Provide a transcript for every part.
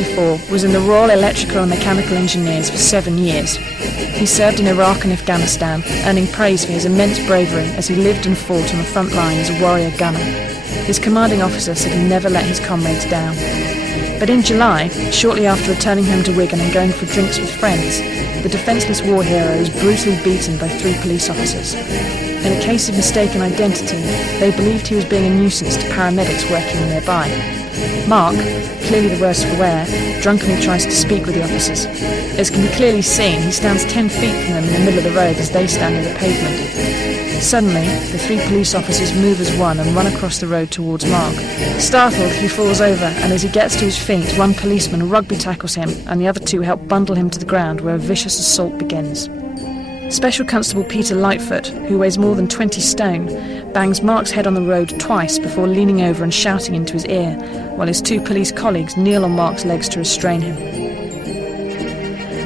1994, was in the Royal Electrical and Mechanical Engineers for 7 years. He served in Iraq and Afghanistan, earning praise for his immense bravery as he lived and fought on the front line as a warrior gunner. His commanding officer said he never let his comrades down. But in July, shortly after returning home to Wigan and going for drinks with friends, the defenceless war hero was brutally beaten by 3 police officers. In a case of mistaken identity, they believed he was being a nuisance to paramedics working nearby. Mark, clearly the worse for wear, drunkenly tries to speak with the officers. As can be clearly seen, he stands 10 feet from them in the middle of the road as they stand near the pavement. Suddenly, the 3 police officers move as one and run across the road towards Mark. Startled, he falls over, and as he gets to his feet, one policeman rugby tackles him, and the other 2 help bundle him to the ground, where a vicious assault begins. Special Constable Peter Lightfoot, who weighs more than 20 stone, bangs Mark's head on the road twice before leaning over and shouting into his ear, while his 2 police colleagues kneel on Mark's legs to restrain him.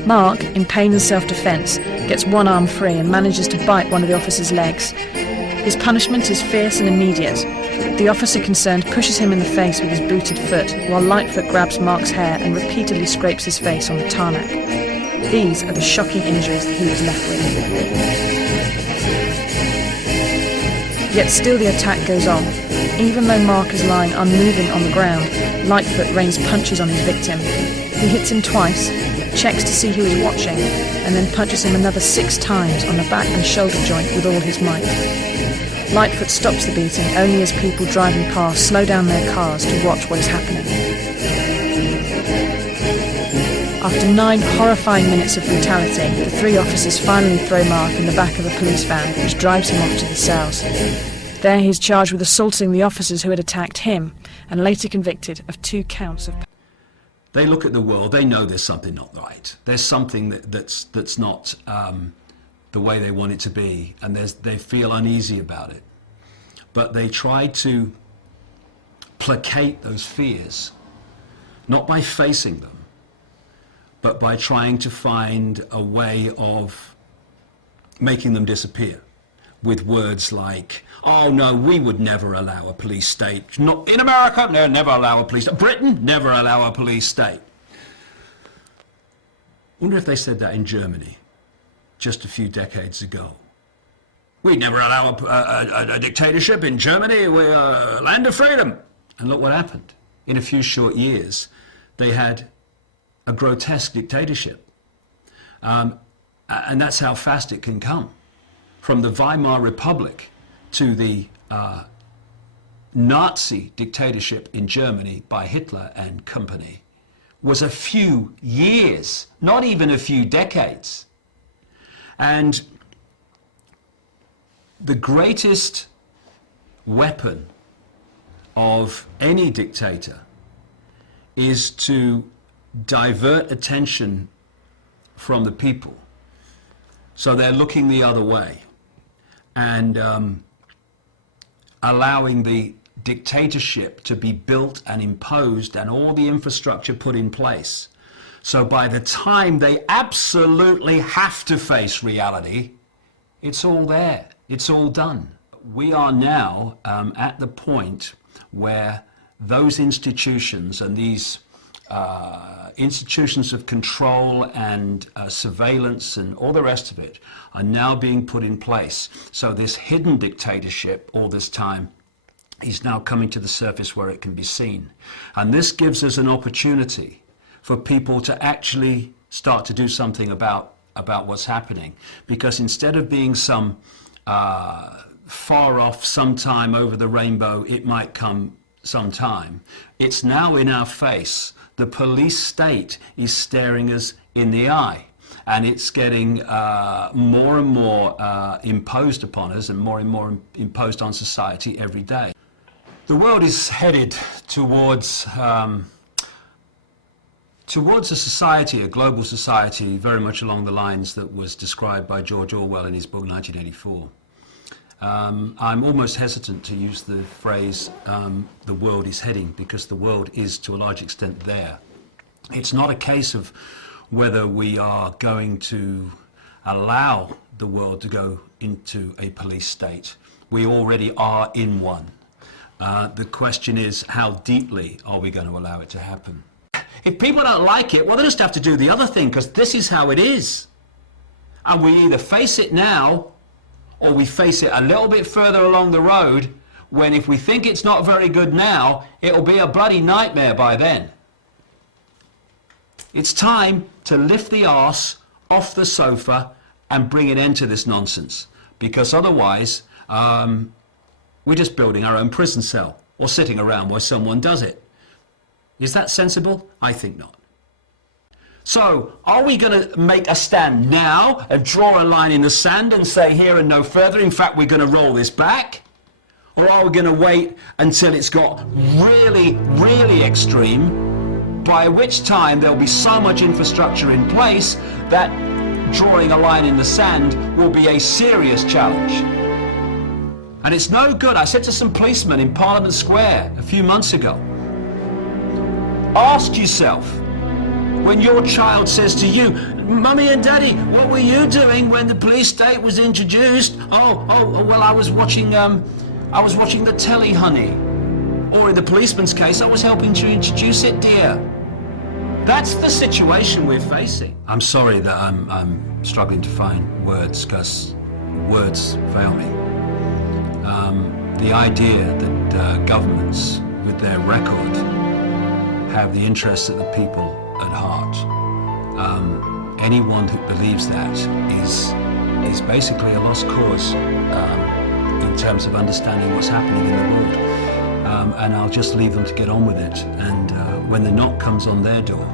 Mark, in pain and self-defence, gets one arm free and manages to bite one of the officer's legs. His punishment is fierce and immediate. The officer concerned pushes him in the face with his booted foot, while Lightfoot grabs Mark's hair and repeatedly scrapes his face on the tarmac. These are the shocking injuries that he was left with. Yet still the attack goes on. Even though Mark is lying unmoving on the ground, Lightfoot rains punches on his victim. He hits him twice, checks to see who is watching, and then punches him another 6 times on the back and shoulder joint with all his might. Lightfoot stops the beating only as people driving past slow down their cars to watch what is happening. After 9 horrifying minutes of brutality, the 3 officers finally throw Mark in the back of a police van, which drives him off to the cells. There he is charged with assaulting the officers who had attacked him, and later convicted of 2 counts of... They look at the world, they know there's something not right. There's something that's not the way they want it to be, and they feel uneasy about it. But they try to placate those fears, not by facing them, but by trying to find a way of making them disappear with words like, oh no, we would never allow a police state. Not in America, no, never allow a police state. Britain, never allow a police state. I wonder if they said that in Germany just a few decades ago. We'd never allow a dictatorship in Germany, we're a land of freedom. And look what happened. In a few short years, they had a grotesque dictatorship. And that's how fast it can come. From the Weimar Republic to the Nazi dictatorship in Germany by Hitler and company was a few years, not even a few decades. And the greatest weapon of any dictator is to divert attention from the people. So they're looking the other way and allowing the dictatorship to be built and imposed and all the infrastructure put in place. So by the time they absolutely have to face reality, it's all there, it's all done. We are now at the point where those institutions and these institutions of control and surveillance and all the rest of it are now being put in place. So this hidden dictatorship all this time is now coming to the surface where it can be seen. And this gives us an opportunity for people to actually start to do something about what's happening. Because instead of being some far off sometime over the rainbow, it might come sometime, it's now in our face. The police state is staring us in the eye, and it's getting more and more imposed upon us and more imposed on society every day. The world is headed towards a society, a global society, very much along the lines that was described by George Orwell in his book 1984. I'm almost hesitant to use the phrase the world is heading, because the world is to a large extent there. It's not a case of whether we are going to allow the world to go into a police state. We already are in one. The question is, how deeply are we going to allow it to happen? If people don't like it, well, they just have to do the other thing, because this is how it is. And we either face it now, or we face it a little bit further along the road, when if we think it's not very good now, it'll be a bloody nightmare by then. It's time to lift the arse off the sofa and bring an end to this nonsense, because otherwise we're just building our own prison cell or sitting around while someone does it. Is that sensible? I think not. So, are we going to make a stand now and draw a line in the sand and say here and no further, in fact we're going to roll this back? Or are we going to wait until it's got really, really extreme, by which time there'll be so much infrastructure in place that drawing a line in the sand will be a serious challenge? And it's no good. I said to some policemen in Parliament Square a few months ago, ask yourself, when your child says to you, Mummy and Daddy, what were you doing when the police state was introduced? Oh, well, I was watching the telly, honey. Or in the policeman's case, I was helping to introduce it, dear. That's the situation we're facing. I'm sorry that I'm struggling to find words, because words fail me. The idea that governments, with their record, have the interests of the people at heart. Anyone who believes that is basically a lost cause in terms of understanding what's happening in the world. And I'll just leave them to get on with it. And when the knock comes on their door,